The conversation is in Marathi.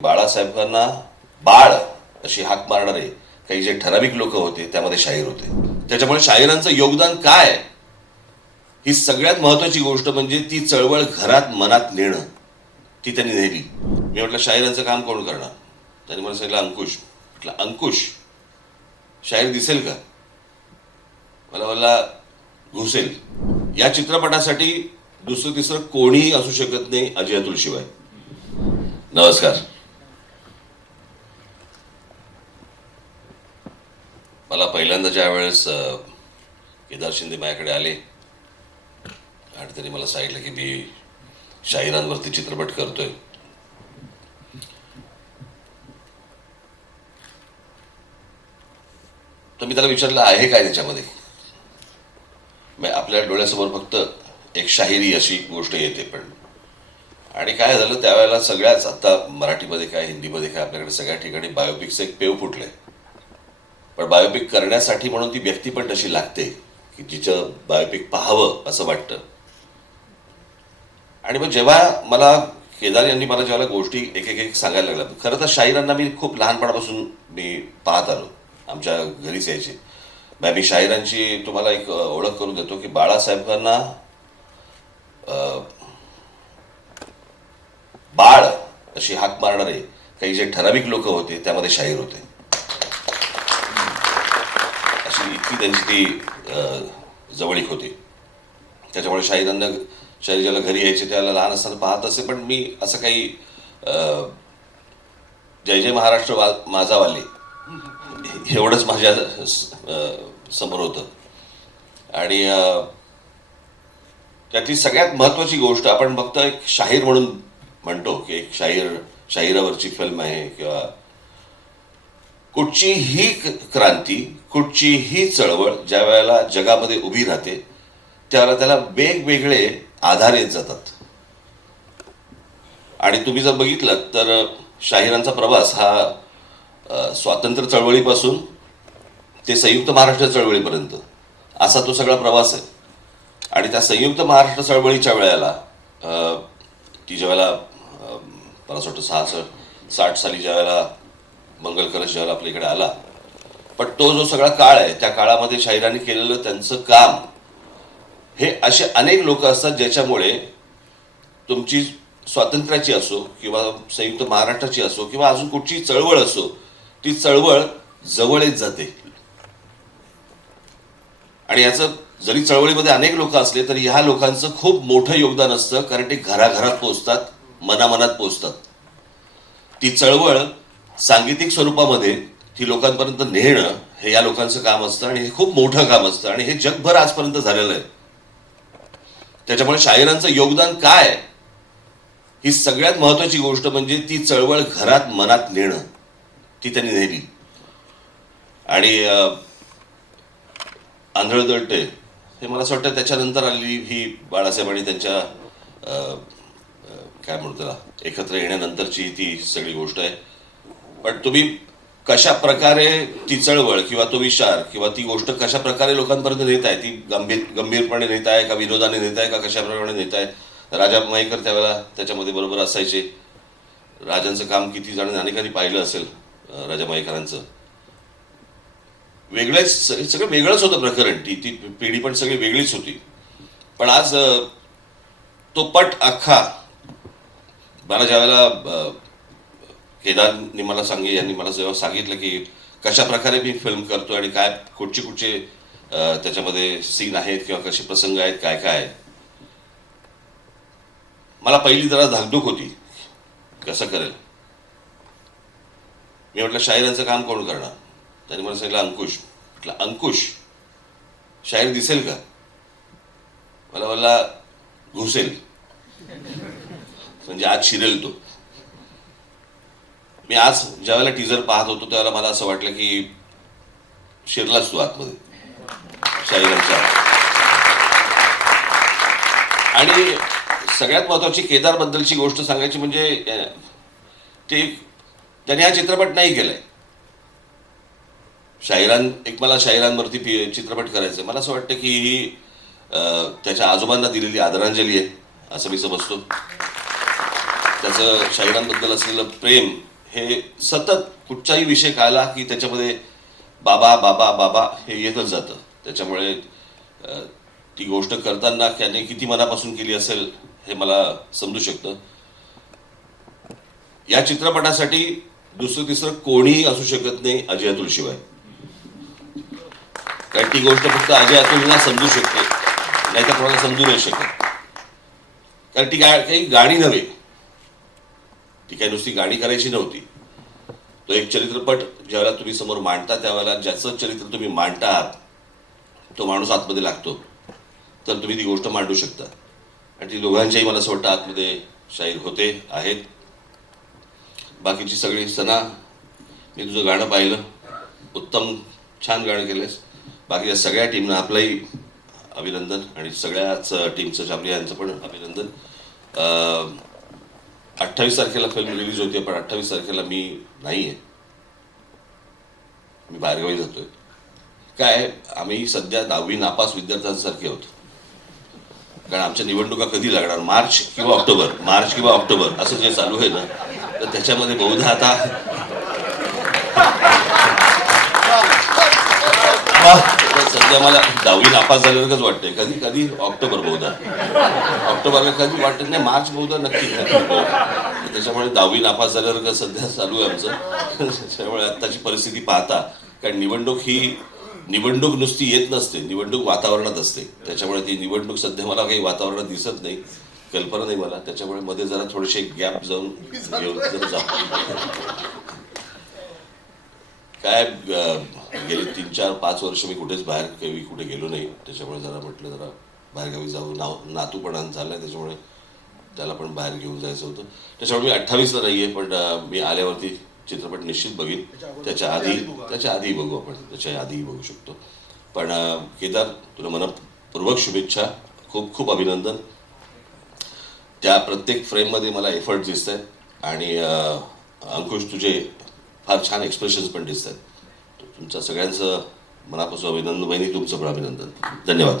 बाळासाहेबांना बाळ अशी हाक मारणारे काही जे ठराविक लोक होते त्यामध्ये शाहीर होते. त्याच्यामुळे शाहिरांचं योगदान काय? ही सगळ्यात महत्वाची गोष्ट म्हणजे ती चळवळ घरात मनात नेणं. ती त्यांनी नेली. मी म्हटलं शाहिरांचं काम कोण करणार? त्यांनी मला सांगितलं अंकुश. म्हटलं अंकुश? शाहीर दिसेल का? मला मला घुसेल. या चित्रपटासाठी दुसरं तिसरं कोणीही असू शकत नाही अजय अतुल शिवाय नमस्कार मला पहिल्यांदा ज्या वेळेस केदार शिंदे माझ्याकडे आले आणि त्यांनी मला सांगितलं की मी शाहिरांवरती चित्रपट करतोय. तर मी त्याला विचारलं आहे काय त्याच्यामध्ये? मग आपल्या डोळ्यासमोर फक्त एक शाहिरी अशी गोष्ट येते पण. आणि काय झालं त्यावेळेला सगळ्याच आता मराठीमध्ये काय हिंदीमध्ये काय आपल्याकडे सगळ्या ठिकाणी बायोपिक्स एक पेव फुटलंय पण बायोपिक करण्यासाठी म्हणून ती व्यक्ती पण तशी लागते की जिचं बायोपिक पाहावं असं वाटतं. आणि मग जेव्हा मला केदार यांनी मला जेव्हा गोष्टी एक एक एक सांगायला लागल्या खरं तर शाहिरांना मी खूप लहानपणापासून मी पाहत आलो आमच्या घरीच यायचे. मग मी शाहिरांची तुम्हाला एक ओळख करून देतो की बाळासाहेबांना बाळ अशी हाक मारणारे काही जे ठराविक लोक होते त्यामध्ये शाहीर होते. ती त्यांची ती जवळीक होती. त्याच्यामुळे शाहिदांना शाहिद ज्याला घरी यायचे त्याला लहान असताना पाहत असे पण मी असं काही जय जय महाराष्ट्र वा माझावाले एवढंच माझ्यासमोर होतं. आणि त्यातली सगळ्यात महत्वाची गोष्ट आपण फक्त एक शाहीर म्हणून म्हणतो की एक शाहीर शाहिरावरची फिल्म आहे किंवा कुठचीही क्रांती कुठचीही चळवळ ज्या वेळेला जगामध्ये उभी राहते त्यावेळेला त्याला वेगवेगळे आधार येत जातात. आणि तुम्ही जर बघितलं तर शाहिरांचा प्रवास हा स्वातंत्र्य चळवळीपासून ते संयुक्त महाराष्ट्र चळवळीपर्यंत. असा तो सगळा प्रवास आहे. आणि त्या संयुक्त महाराष्ट्र चळवळीच्या वेळेला ती ज्या वेळेला मला असं वाटतं सहासष्ट साठ साली ज्या वेळेला मंगल कलश आपल्या इकडे आला. पण तो जो सगळा काळ आहे त्या काळामध्ये शाहिरांनी केलेलं त्यांचं काम हे असे अनेक लोक असतात ज्याच्यामुळे तुमची स्वातंत्र्याची असो किंवा संयुक्त महाराष्ट्राची असो किंवा अजून कुठची चळवळ असो ती चळवळ जवळ येत जाते. आणि याचं जरी चळवळीमध्ये अनेक लोक असले तरी ह्या लोकांचं खूप मोठं योगदान असतं कारण ते घराघरात पोचतात मनामनात पोचतात ती चळवळ सांगीतिक स्वरूपामध्ये ती लोकांपर्यंत नेणं हे या लोकांचं काम असतं आणि हे खूप मोठं काम असतं आणि हे जगभर आजपर्यंत झालेलं आहे. त्याच्यामुळे शाहिरांचं योगदान काय? ही सगळ्यात महत्वाची गोष्ट म्हणजे ती चळवळ घरात मनात नेणं. ती त्यांनी नेली. आणि आंधळ दळटे हे मला असं वाटतं त्याच्यानंतर आलेली ही बाळासाहेब आणि त्यांच्या अं, काय म्हणतो त्याला एकत्र येण्यानंतरची ती सगळी गोष्ट आहे. पण तुम्ही कशा प्रकारे ती चळवळ किंवा तो विचार किंवा ती गोष्ट कशा प्रकारे लोकांपर्यंत नेत आहे? ती गंभीर गंभीरपणे नेत आहे का विनोदाने नेत आहे का कशाप्रमाणे नेत आहे? राजा मयेकर त्यावेळेला त्याच्यामध्ये बरोबर असायचे. राजांचं काम किती जण अनेकांनी पाहिलं असेल राजा मयेकरांचं वेगळंच सगळं वेगळंच होतं प्रकरण. ती ती पिढी पण सगळी वेगळीच होती. पण आज तो पट अख्खा मला ज्यावेळेला वेळेला केदारनी मला सांगे यांनी मला जेव्हा सांगितलं की कशा प्रकारे मी फिल्म करतो आणि काय कुठचे कुठचे त्याच्यामध्ये सीन आहेत किंवा कसे प्रसंग आहेत काय काय मला पहिली जरा धाकधूक होती. कसं करेल? मी म्हटलं शाहिरांचं काम कोण करणार? त्याने मला सांगितलं अंकुश. म्हटलं अंकुश? शाहीर दिसेल का? मला मला घुसेल. म्हणजे आज शिरेल तो. मी आज ज्यावेळेला टीजर पाहत होतो त्यावेळेला मला असं वाटलं की शिरलाच तू आतमध्ये. शाहिरांच्या. आणि सगळ्यात महत्वाची केदार बद्दलची गोष्ट सांगायची म्हणजे ते त्याने हा चित्रपट नाही केलाय. शाहिरान एक मला शाहिरांवरती चित्रपट करायचा आहे. मला असं वाटतं की ही त्याच्या आजोबांना दिलेली आदरांजली आहे असं मी समजतो. त्याचं शाहिरांबद्दल असलेलं प्रेम हे सतत कुठचाही विषय आला की त्याच्यामध्ये बाबा बाबा बाबा हे येतच जातं. त्याच्यामुळे ती गोष्ट करताना त्याने किती मनापासून केली असेल हे मला समजू शकतं. या चित्रपटासाठी दुसरं तिसरं कोणीही असू शकत नाही अजय अतुल शिवाय. कारण ती गोष्ट फक्त अजय अतुलना समजू शकते. नाही तर कोणाला समजू नाही शकत. कारण ती गा काही गाणी नव्हे. ती काही नुसती गाणी करायची नव्हती. तो एक चरित्रपट ज्यावेळेला तुम्ही समोर मांडता त्यावेळेला ज्याचं चरित्र तुम्ही मांडता आहात तो माणूस आतमध्ये लागतो. तर तुम्ही ती गोष्ट मांडू शकता. आणि ती दोघांच्याही मला असं वाटतं आतमध्ये शाहीर होते आहेत. बाकीची सगळी सणा मी तुझं गाणं पाहिलं. उत्तम छान गाणं केलंस बाकीच्या सगळ्या टीमनं आपलंही अभिनंदन आणि सगळ्याच टीमचं शाबरी यांचं पण अभिनंदन. अठ्ठावीस तारखेला फिल्म रिलीज होते पण अठ्ठावीस तारखेला मी नाही आहे मी बाहेरगावी जातोय. काय आम्ही सध्या दहावी नापास विद्यार्थ्यांसारखे आहोत. कारण आमच्या निवडणुका कधी लागणार? मार्च किंवा ऑक्टोबर? मार्च किंवा ऑक्टोबर असं जे चालू आहे ना तर त्याच्यामध्ये बहुधा आता सध्या मला दहावी नापास झाल्यासारखंच वाटतंय. कधी कधी ऑक्टोबर बहुधा ऑक्टोबरला कधी वाटत नाही मार्च बहुधा नक्की त्याच्यामुळे दहावी नापास झाल्यासारखं सध्या चालू आहे आमचं. त्याच्यामुळे आत्ताची परिस्थिती पाहता कारण निवडणूक ही निवडणूक नुसती येत नसते निवडणूक वातावरणात असते. त्याच्यामुळे ती निवडणूक सध्या मला काही वातावरणात दिसत नाही कल्पना नाही मला. त्याच्यामुळे मध्ये जरा थोडेसे गॅप जाऊन घेऊन काय गेले तीन चार पाच वर्ष मी कुठेच बाहेर काही कुठे गेलो नाही. त्याच्यामुळे जरा म्हटलं जरा बाहेरगावी जाऊ. नाव नातू पण झालाय त्याच्यामुळे त्याला पण बाहेर घेऊन जायचं होतं. त्याच्यामुळे मी अठ्ठावीसला नाही आहे पण मी आल्यावरती चित्रपट निश्चित बघीन. त्याच्या आधी त्याच्या आधी बघू आपण. त्याच्या आधीही बघू शकतो. पण केदार तुला मनपूर्वक शुभेच्छा. खूप खूप अभिनंदन. त्या प्रत्येक फ्रेममध्ये मला एफर्ट दिसत आहेत आणि अंकुश तुझे फार छान एक्सप्रेशन्स पण दिसत आहेत तुमचं सगळ्यांचं मनापासून अभिनंदन बहिणी तुमचं पण अभिनंदन. धन्यवाद.